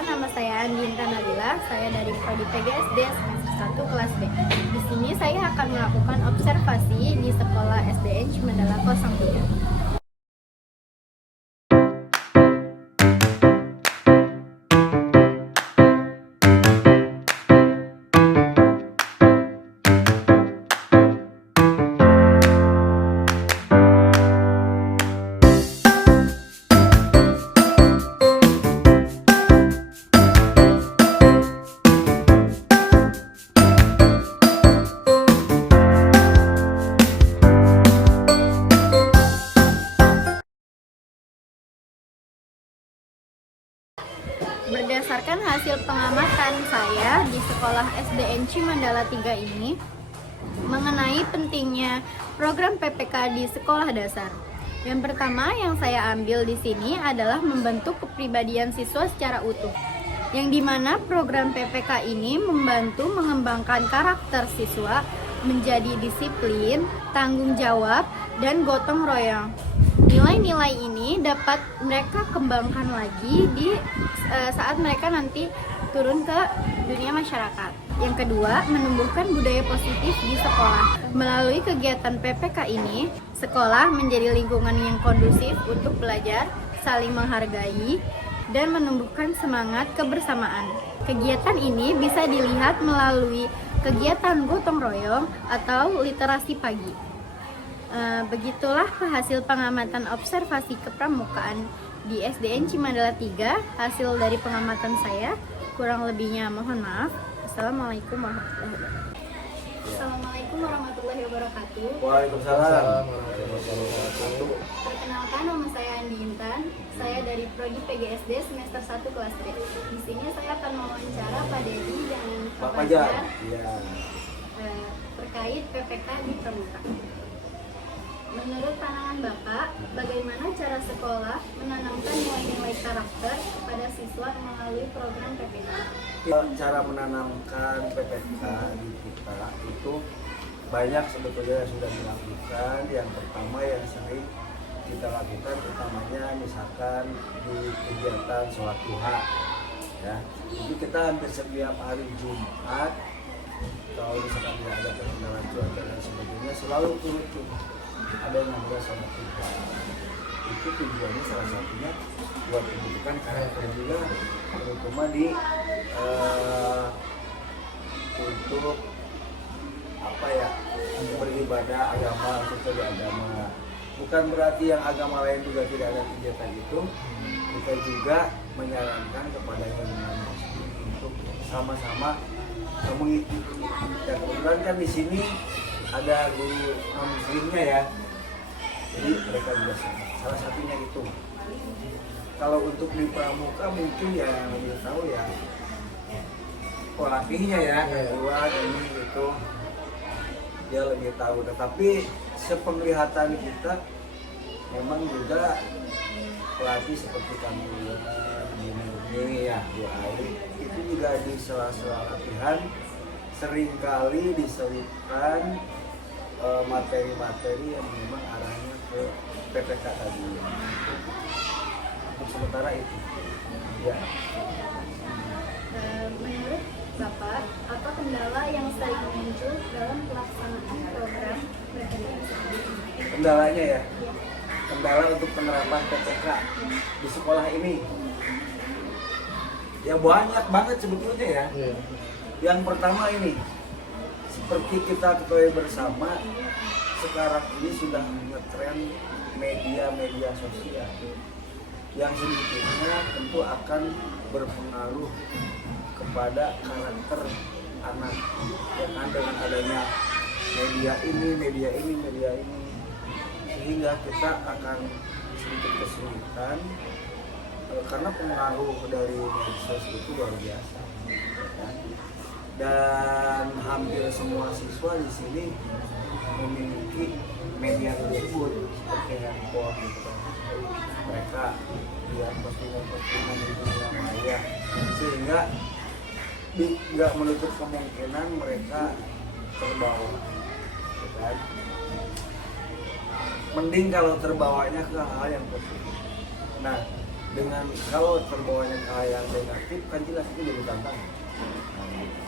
Perkenalkan, nama saya Andinta Nabila. Saya dari Prodi PGSD semester 1 kelas D. Di sini saya akan melakukan observasi di sekolah SDN Cimandala 03. Berdasarkan hasil pengamatan saya di sekolah SDN Cimandala 3 ini mengenai pentingnya program PPK di sekolah dasar. Yang pertama yang saya ambil di sini adalah membentuk kepribadian siswa secara utuh. Yang dimana program PPK ini membantu mengembangkan karakter siswa menjadi disiplin, tanggung jawab, dan gotong royong. Nilai-nilai ini dapat mereka kembangkan lagi di saat mereka nanti turun ke dunia masyarakat. Yang kedua, menumbuhkan budaya positif di sekolah. Melalui kegiatan PPK ini, sekolah menjadi lingkungan yang kondusif untuk belajar, saling menghargai, dan menumbuhkan semangat kebersamaan. Kegiatan ini bisa dilihat melalui kegiatan gotong royong atau literasi pagi. Begitulah hasil pengamatan observasi kepramukaan di SDN Cimandala 3. Hasil dari pengamatan saya, kurang lebihnya mohon maaf. Assalamualaikum warahmatullahi wabarakatuh. Waalaikumsalam warahmatullahi wabarakatuh. Perkenalkan, nama saya Andi Intan. Saya dari Prodi PGSD semester 1 kelas D. Di sini saya akan mewawancara Pak Dedi dan Pak Fajar terkait PPK di Pramuka. Menurut pandangan Bapak, bagaimana cara sekolah menanamkan nilai-nilai karakter kepada siswa melalui program PPK? Cara menanamkan PPK di kita itu banyak sebetulnya yang sudah dilakukan. Yang pertama yang sering kita lakukan utamanya misalkan di kegiatan sholat duha, ya. Jadi kita hampir setiap hari Jumat, kalau misalkan tidak ada kendala cuaca dan sebagainya, selalu turut ada yang namanya sholat duha. Itu tujuannya salah satunya buat pendidikan karakter juga, terutama di untuk beribadah agama, kita di agama. Bukan berarti yang agama lain juga tidak ada kegiatan itu. Kita juga menyarankan kepada yang namanya untuk sama-sama mengikuti. Dan kebetulan kan di sini ada guru muslimnya ya, jadi mereka juga sama. Salah satunya itu. Kalau untuk di pramuka mungkin ya lebih tahu ya pelatihnya ya, kedua ini itu dia lebih tahu. Tetapi sepenglihatan kita memang juga pelatih seperti kami ini ya Bu Ari itu juga di sela-sela latihan seringkali diselipkan materi-materi yang memang arahnya ke PPK tadi. Untuk sementara itu ya. Menurut Bapak, apa kendala yang sering muncul dalam pelaksanaan program PPK? Kendalanya ya? Kendala untuk penerapan PPK di sekolah ini ya banyak banget sebetulnya ya. Yang pertama ini, seperti kita ketahui bersama, sekarang ini sudah ngetren media sosial yang sedikitnya tentu akan berpengaruh kepada karakter anak, ya kan, dengan adanya media ini, sehingga kita akan sedikit kesulitan karena pengaruh dari medsos itu luar biasa, ya. Dan hampir semua siswa di sini memiliki media tersebut seperti handphone gitu. Mereka lihat postingan di dunia maya, sehingga nggak menutup kemungkinan mereka terbawa, gitu kan? Mending kalau terbawanya ke hal yang positif. Nah, dengan kalau terbawanya ke hal yang negatif kan jelas itu jadi tantangan. Nah, gitu.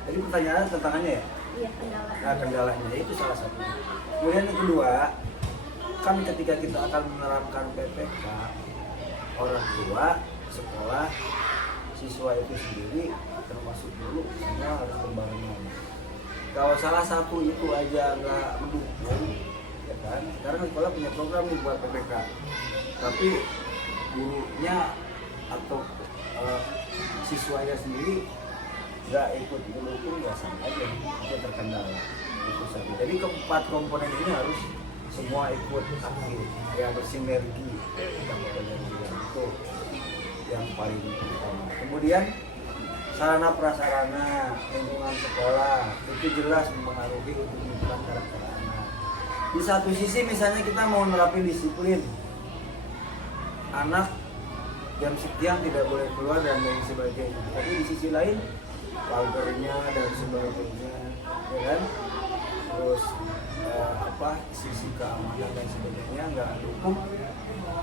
Jadi pertanyaan tantangannya ya. Iya, kendala. Nah, kendalanya itu salah satunya. Kemudian yang kedua, kan ketika kita akan menerapkan PPK, orang tua, sekolah, siswa itu sendiri termasuk dulu semua harus berbarengan. Kalau salah satu itu aja nggak mendukung, ya kan? Sekarang sekolah punya program nih buat PPK, tapi gurunya atau siswanya sendiri nggak ikut mendukung, ya sama aja, itu terkendala. Itu satu. Jadi keempat komponen ini harus semua ikut aktif, ya bersinergi. Itu yang paling utama. Kemudian sarana prasarana lingkungan sekolah itu jelas mempengaruhi untuk menentukan karakter anak. Di satu sisi misalnya kita mau nerapin disiplin, anak jam sekian tidak boleh keluar dan lain sebagainya. Tapi di sisi lain pagernya dan sebagainya, ya kan? Terus sisi keamanan dan sebagainya nggak dukung,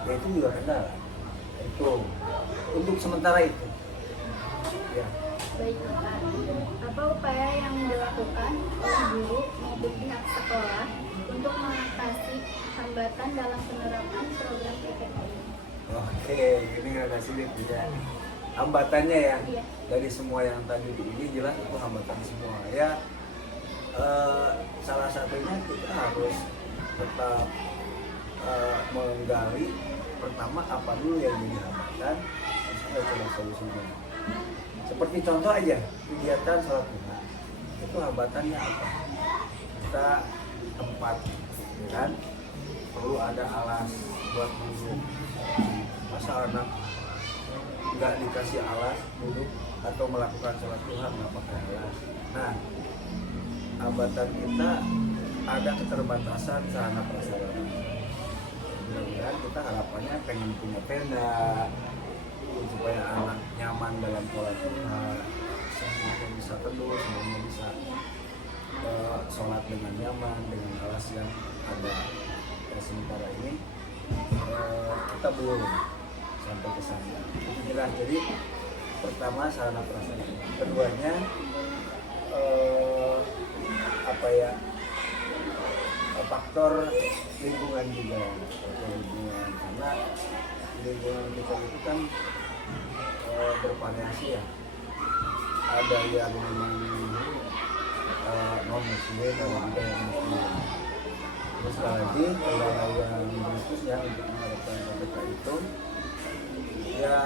ya itu juga kendala. Itu untuk sementara itu. Ya. Baik, Pak. Apa upaya yang dilakukan oleh guru maupun pihak sekolah untuk mengatasi hambatan dalam penerapan program PPK? Oke, ini agak sulit ya. Hambatannya ya, Iya. dari semua yang tadi ini jelas itu hambatan semua ya. Salah satunya kita harus tetap menggali pertama apa dulu yang jadi hambatan, terus kita coba solusinya. Seperti contoh aja kegiatan sholat duha, itu hambatannya apa? Kita tempat, kan? Perlu ada alas buat duduk. Masa anak nggak dikasih alas duduk atau melakukan sholat duha nggak pakai alas? Nah, hambatan kita ada keterbatasan sarana prasarana. Mudah-mudahan kita harapannya pengen punya tenda supaya anak nyaman dalam sholat duha, semuanya bisa teduh, semuanya bisa sholat dengan nyaman dengan alas yang ada. Ya, sementara ini kita belum sampai ke sana. Itu jelas. Jadi pertama sarana prasarana, keduanya faktor lingkungan juga, faktor lingkungan, karena lingkungan kita itu kan bervariasi ya. Ada yang memang non muslim, ada juga yang muslim. Terus sekali lagi kendala yang berikutnya untuk menerapkan PPK itu ya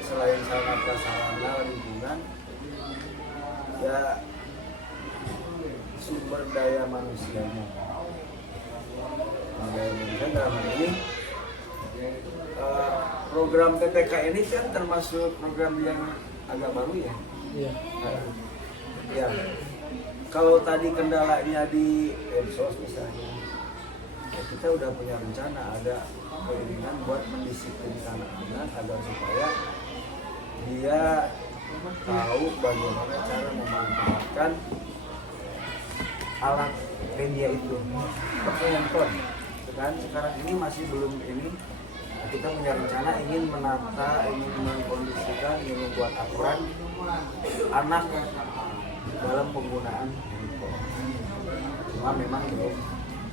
selain sarana prasarana lingkungan, ya sumber daya manusianya. Daya manusia dalam hal ini program PPK ini kan termasuk program yang agak baru ya. Iya. Ya. Kalau tadi kendalanya di Ensos misalnya, ya kita udah punya rencana, ada keinginan buat mendisiplinkan anak agar supaya dia tahu bagaimana cara memanfaatkan alat media itu pakai handphone. Kan sekarang ini masih belum ini, kita punya rencana ingin menata, ingin mengkondisikan, ingin membuat aturan anak dalam penggunaan handphone. Cuma memang belum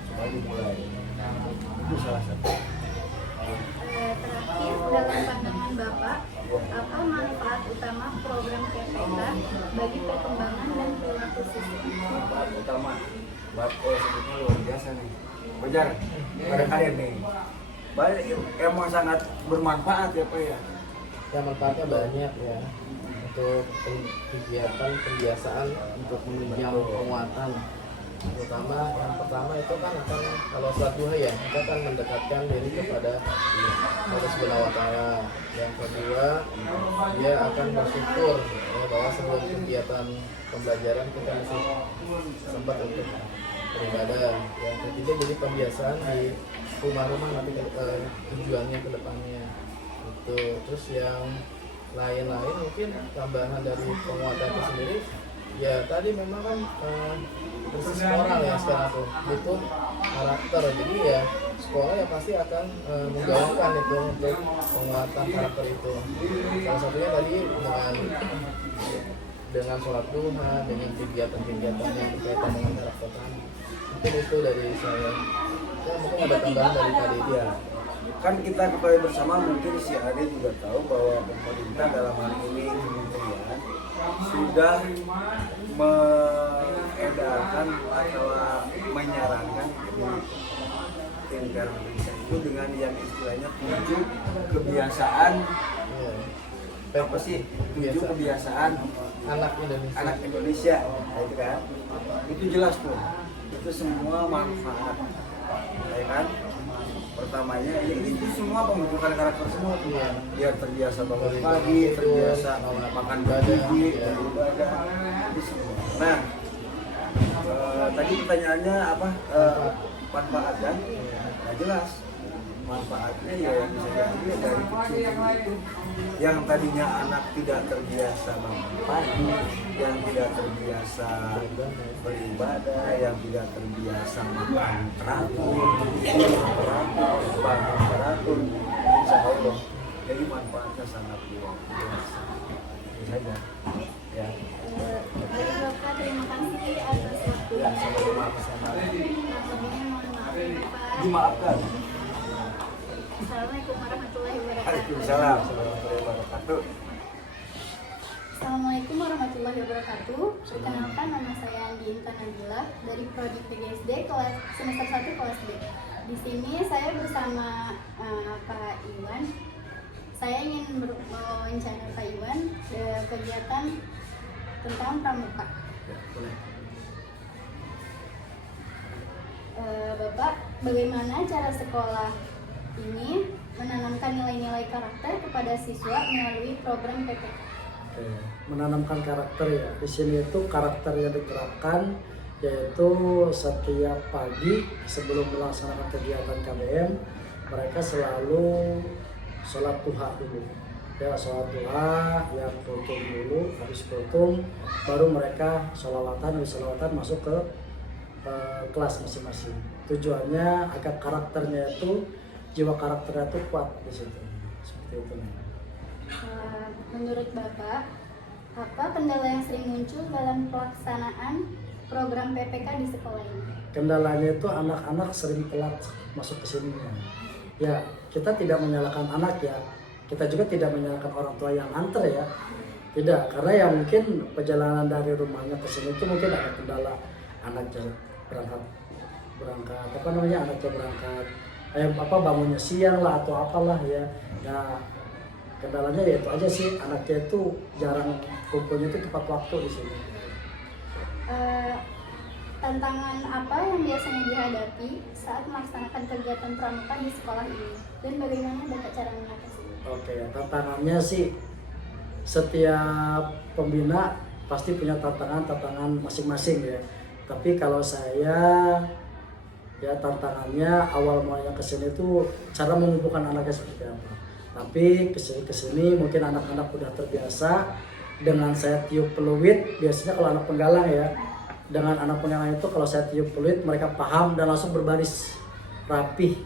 sudah dimulai. Itu salah satu. Terakhir, dalam pandangan Bapak, apa manfaat utama program PPK bagi perkembangan dan perilaku siswa? Manfaat utama, sebetulnya luar biasa nih. Wajar pada kalian nih. Banyak emang sangat bermanfaat ya Pak ya. Ya manfaatnya banyak ya, untuk kegiatan pembiasaan untuk menunjang penguatan, terutama yang pertama itu kan akan kalau sholat duha ya kita akan mendekatkan diri kepada Allah Subhanahu wa Ta'ala. Yang kedua dia akan bersyukur ya, bahwa sebelum kegiatan pembelajaran kita masih sempat untuk beribadah. Yang ketiga jadi pembiasaan di rumah-rumah nanti tujuannya ke depannya itu. Terus yang lain-lain mungkin tambahan dari penguatan itu sendiri ya tadi memang kan krisis moral ya sekarang tuh itu karakter, jadi ya sekolah ya pasti akan menjalankan itu untuk penguatan karakter itu. Salah satunya tadi dengan sholat duha, dengan kegiatan-kegiatan yang berkaitan dengan karakter kami. Mungkin itu dari saya. Ya, mungkin ada tambahan dari tadi. Ya, kan kita ketahui bersama, mungkin si Ade juga tahu bahwa pemerintah dalam hal ini kementerian sudah mengedarkan atau menyarankan tim Indonesia itu dengan yang istilahnya 7 kebiasaan. Ya. Apa sih 7 kebiasaan Anak Indonesia. anak Indonesia, ya itu kan? Itu jelas tuh, itu semua manfaat, ya kan? Pertamanya itu semua pembentukan karakter semua tuh, Iya. biar terbiasa bangun Dari pagi, bangun terbiasa tidur, makan ibadah, bergigi, ya. beribadah, itu semua. Nah, tadi pertanyaannya apa? Manfaat kan? Nah, jelas manfaatnya ya yang bisa diambil dari kecil itu, yang tadinya anak tidak terbiasa bangun pagi, yang tidak terbiasa beribadah, yang tidak terbiasa makan teratur, bangun teratur, insya Allah jadi manfaatnya sangat luar biasa. Itu saja ya. Baik Bapak, terima kasih atas waktu. Ya, sama-sama. Sebelumnya mohon maaf ya, Bapak. Dimaafkan. Assalamualaikum warahmatullahi wabarakatuh. Waalaikumsalam warahmatullahi wabarakatuh. Assalamualaikum warahmatullahi wabarakatuh. Perkenalkan, nama saya Andi Intan Nabila dari Prodi PGSD kelas semester 1 kelas D. Di sini saya bersama Pak Iwan. Saya ingin mewawancara Pak Iwan kegiatan tentang pramuka. Ya, boleh. Bapak, bagaimana cara sekolah ini menanamkan nilai-nilai karakter kepada siswa melalui program PPK? Oke, menanamkan karakter ya. Di sini itu karakter yang diterapkan yaitu setiap pagi sebelum melaksanakan kegiatan KBM mereka selalu sholat duha dulu. Ya, sholat duha yang kultum dulu, habis kultum baru mereka sholawatan masuk ke kelas masing-masing. Tujuannya agar karakternya itu, jiwa karakternya itu kuat di situ. Seperti itu. Menurut Bapak, apa kendala yang sering muncul dalam pelaksanaan program PPK di sekolah ini? Kendalanya itu anak-anak sering telat masuk ke sini. Ya, kita tidak menyalahkan anak ya. Kita juga tidak menyalahkan orang tua yang antar ya. Tidak, karena ya mungkin perjalanan dari rumahnya ke sini itu mungkin ada kendala. Anaknya berangkat apa namanya, anaknya berangkat bangunnya siang lah atau apalah ya. Nah, kendalanya ya itu aja sih, anaknya itu jarang kumpulnya itu tepat waktu di sini. Tantangan apa yang biasanya dihadapi saat melaksanakan kegiatan pramuka di sekolah ini, dan bagaimana Bapak cara mengatasinya? Oke, tantangannya sih setiap pembina pasti punya tantangan masing-masing ya. Tapi kalau saya ya tantangannya awal mulanya kesini itu cara mengumpulkan anaknya seperti apa. Tapi kesini mungkin anak-anak udah terbiasa dengan saya tiup peluit. Biasanya kalau anak penggalang ya, dengan anak penggalang itu kalau saya tiup peluit mereka paham dan langsung berbaris rapih.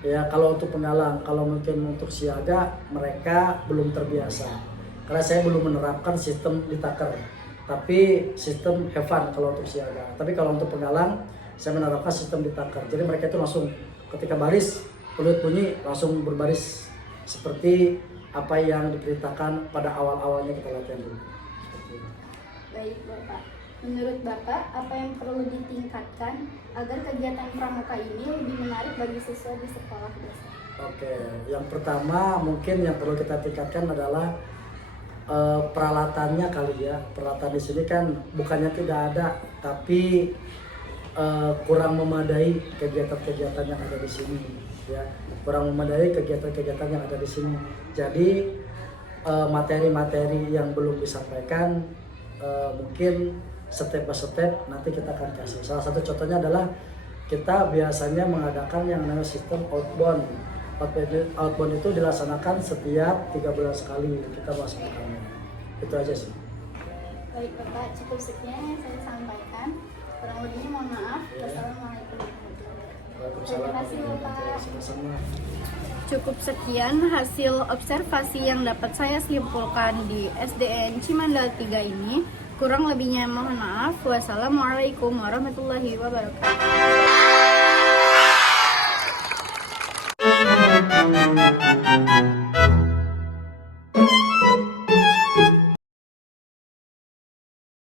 Ya, kalau untuk penggalang, kalau mungkin untuk siaga mereka belum terbiasa. Karena saya belum menerapkan sistem ditaker. Tapi sistem have fun kalau untuk siaga. Tapi kalau untuk penggalang saya menerapkan sistem ditaker. Jadi mereka itu langsung ketika baris peluit bunyi langsung berbaris seperti apa yang diberitakan pada awal-awalnya kita latihan dulu. Baik Bapak, menurut Bapak apa yang perlu ditingkatkan agar kegiatan pramuka ini lebih menarik bagi siswa di sekolah dasar? Oke, yang pertama mungkin yang perlu kita tingkatkan adalah peralatannya kali ya. Peralatan di sini kan bukannya tidak ada, tapi kurang memadai kegiatan-kegiatan yang ada di sini ya. Kurang memadai kegiatan-kegiatan yang ada di sini. Jadi materi-materi yang belum disampaikan mungkin step by step nanti kita akan kasih. Salah satu contohnya adalah kita biasanya mengadakan yang namanya sistem outbound. Outbound itu dilaksanakan setiap 3 bulan sekali kita melaksanakannya. Itu aja sih. Baik Bapak, cukup sekian yang saya sampaikan. Kurang lebihnya mohon maaf. Ya. Wassalamualaikum warahmatullahi wabarakatuh. Waalaikumsalam. Terima kasih, Bapak. Sama-sama. Cukup sekian hasil observasi yang dapat saya simpulkan di SDN Cimandala 3 ini. Kurang lebihnya mohon maaf. Wassalamualaikum warahmatullahi wabarakatuh.